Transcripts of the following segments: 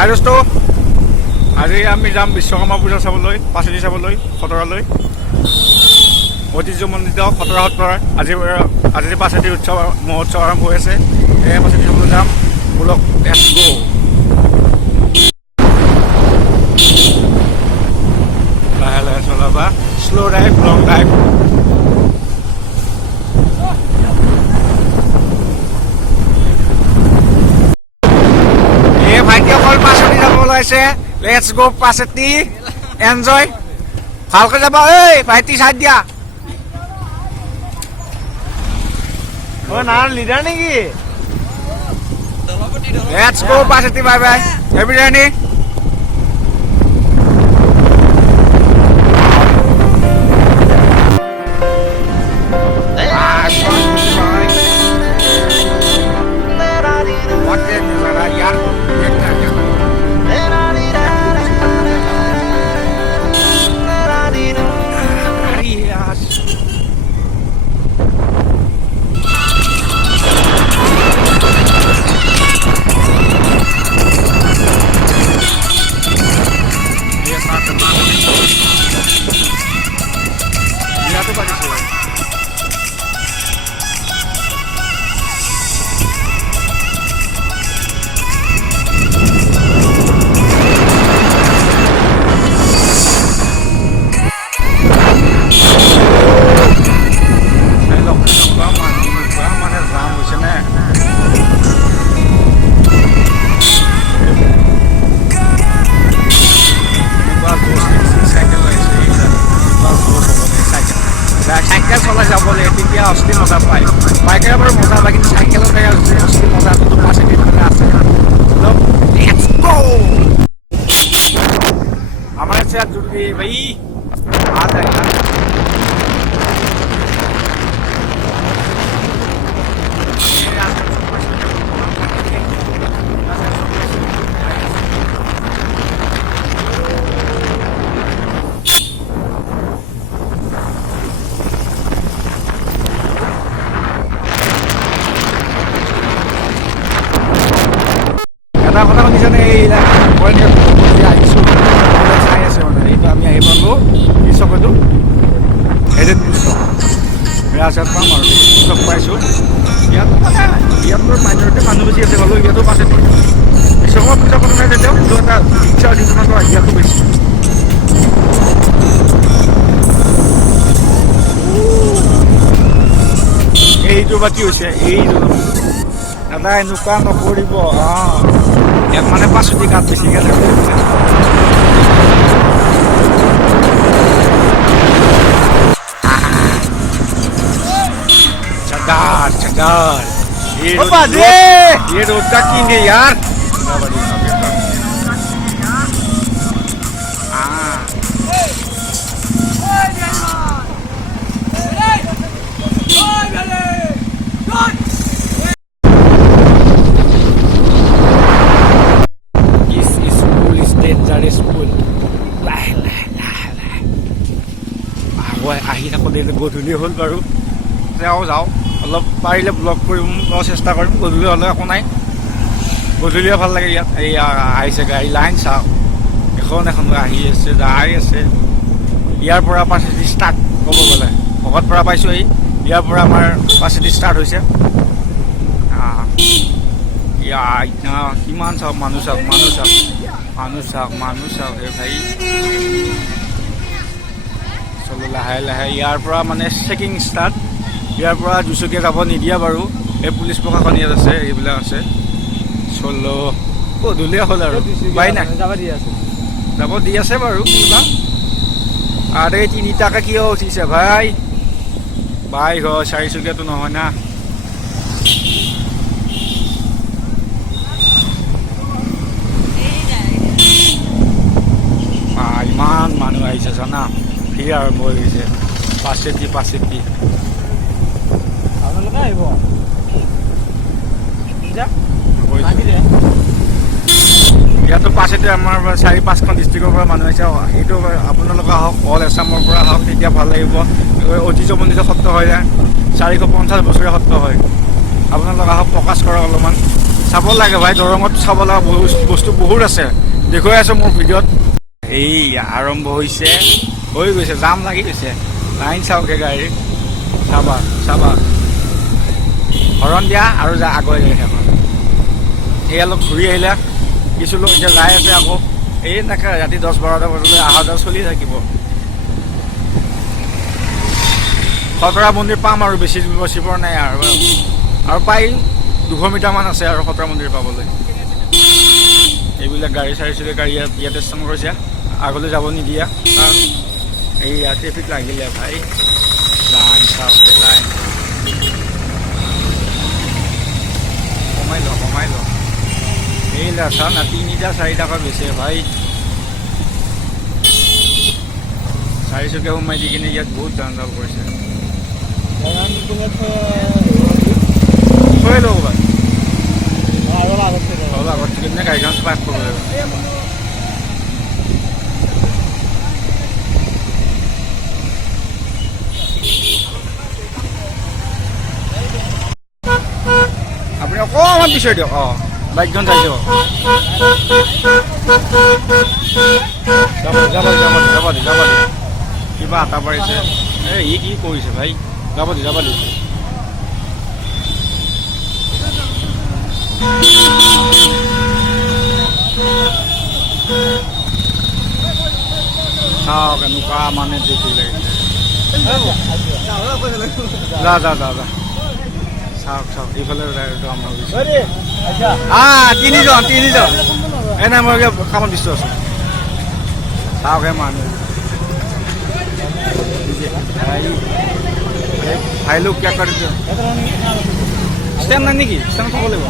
হাই দোস্ত, আজি আমি যাম বিশ্বকৰ্মা পূজা চাবলৈ, পাচেতি চাবলৈ খতৰালৈ। ঐতিহ্যমণ্ডিত খতৰা সত্ৰৰ আজি পাচেতি উৎসৱ মহোৎসৱ আৰম্ভ হৈ আছে। সেয়ে পাচেতি চাবলৈ যাম। ব'লক লেটছ গো। লাহে লাহে চলাবা, শ্ল' ড্ৰাইভ, লং ড্ৰাইভ। ভাইটিসকল পাচেতি যাব ওলাইছে। Let's go Pacheti, enjoy. ভালকৈ যাবা ঐ ভাইটি, চাই দিয়া। লিডাৰ নেকি? Let's go Pacheti, bye bye. Heavy journey. Cycle চলাই যাবলৈ তেতিয়া অস্থিৰ মজা পায়। বাইকেৰে বাৰু মজা পায়, কিন্তু চাইকেলত অস্থিৰ মজাটো পাচেতি আছে। লেটছ গো। हमारे साथ जुड़ गए भाई, आ जाए यार। এটা কথা শুনিছানে, এই মই আহিছোঁ চাই আছে মানে, এইটো আমি আহি পালোঁ কি চকটো হেডেড পুস্তক ৰাজহাট পাম আৰু পুস্তক পাইছোঁ। ইয়াত ইয়াত মাইনৰিটি মানুহ বেছি আছে, হ'লেও ইয়াতো পাচেতি বিশ্বকৰ্মা পূজা কৰা নাই তেতিয়াও, কিন্তু এটা ইচ্ছা জীৱনতো ইয়াতো বেছি। এইটো বা কি হৈছে, এইটো দাদা এনেকুৱা নকৰিব। ইয়াত মানে পাচেতি গাত বেছিকৈ থাকে। चगार चगार ये रोड का किंग है यार। আহি থাকোঁতে গধূলি হ'ল বাৰু, যাওঁ অলপ পাৰিলে ব্লগ কৰিম, চেষ্টা কৰিম। গধূলি হ'লে একো নাই, গধূলিও ভাল লাগে ইয়াত। এই আহিছে গাড়ী লাইন চাওক, এখন এখন আহি আছে, যাই আছে। ইয়াৰ পৰা পাচেতি ষ্টাৰ্ট ক'ব গ'লে ভকত পৰা পাইছোঁ। ইয়াৰ পৰা আমাৰ পাচেতি ষ্টাৰ্ট হৈছে। কিমান চাওক, মানুহ চাওক, মানুহ চাওক, মানুহ চাওক, মানুহ চাওক। এই ভাই চলো লাহে লাহে। ইয়াৰ পৰা মানে চেকিং ষ্টাৰ্ট। ইয়াৰ পৰা দুচকীয়া যাব নিদিয়া বাৰু, এই পুলিচ প্ৰশাসন ইয়াত আছে, এইবিলাক আছে। চলো গধূলিয়ে হ'ল আৰু উপাই নাই, যাব দি আছে বাৰু। কিবা আৰে তিনিটাকে কিয় উঠিছে ভাই? বাইক হয়, চাৰিচকীয়াটো নহয় না। ইমান মানুহ আহিছে জানা, ভিৰ আৰম্ভ হৈ গৈছে। পাচেতি পাচেতি আহিব ইয়াতো পাচেতি আমাৰ 4-5খন ডিষ্ট্ৰিক্টৰ পৰা মানুহ আহিছে। সেইটো আপোনালোকে আহক, অল এছামৰ পৰা আহক, তেতিয়া ভাল লাগিব। ঐতিহ্যমণ্ডিত সত্ৰ হয় যায়, 450 বছৰীয়া সত্ৰ হয়। আপোনালোকে আহক, প্ৰকাশ কৰক অলপমান। চাব লাগে ভাই, দৰঙত চাব লগা বস্তু বহুত আছে, দেখুৱাই আছোঁ মোৰ ভিডিঅ'ত। এই আৰম্ভ হৈছে, হৈ গৈছে, জাম লাগি গৈছে, লাইন চাওকে গাড়ী, চাবা চাবা, হৰণ দিয়া আৰু যা আগুৱাই যাই থাকা। এই অলপ ঘূৰি আহিলে, কিছু লোক এতিয়া যাই আছে আকৌ, এই এনেকৈ ৰাতি 10-12টা বজালৈ অহা যোৱা চলি থাকিব। খতৰা মন্দিৰ পাম আৰু বেছি পৰা নাই আৰু প্ৰায় 200 মিটাৰমান আছে আৰু খতৰা মন্দিৰ পাবলৈ। এইবিলাক গাড়ী চাৰি গাড়ী ইয়াতে স্থান কৰিছে, আগলৈ যাব নিদিয়া, কাৰণ এইয়া ট্ৰেফিক লাগিলে ভাই, লাইন চাওক, লাইন কমাই ল এইলা চা না, 3-4 টকা বেছে ভাই, 4 চকীয়া সোমাই দি কিনে ইয়াত বহুত দাম কৰিছে। থৈ লওঁ ভাই, আগত কিনে গাড়ীখন পাৰ্ক কৰিব লাগিব। আপুনি অকণমান পিছুৱাই দিয়ক, বাইকখন চাই দিয়ক, যাব দি কিবা আটা পাৰিছে, ই কি কৰিছে ভাই, যাব দি চাওক এনেকুৱা মানে দেখি লাগিছে, যা চাওক এইফালে তিনিজন এই নাই, মই কামত ব্যস্ত আছোঁ। চাওক মানুহ ভাই লোক কিয় কৰি ষ্টেণ্ড নাই নেকি, ষ্টেণ্ড থ'ব লাগিব।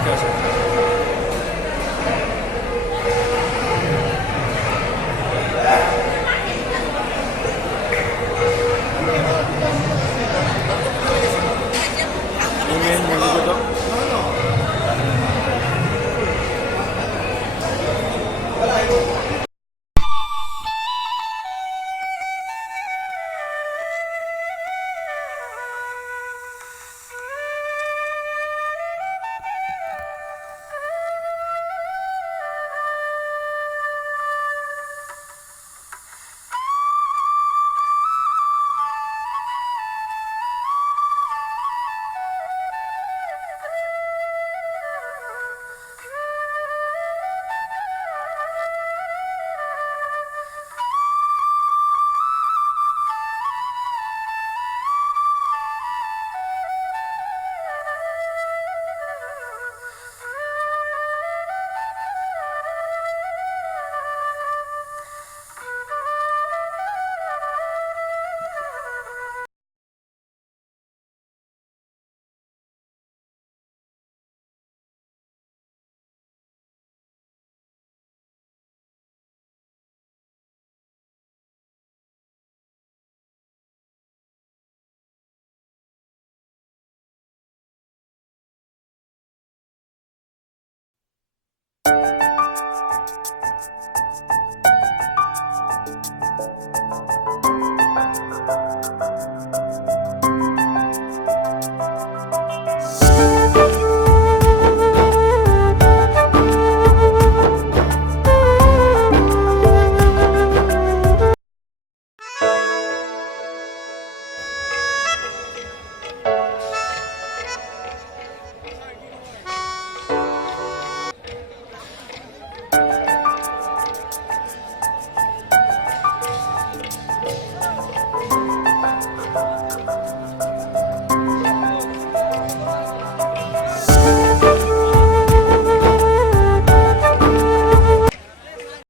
লিখা আছে ইউনিয়ন মন্দিৰটো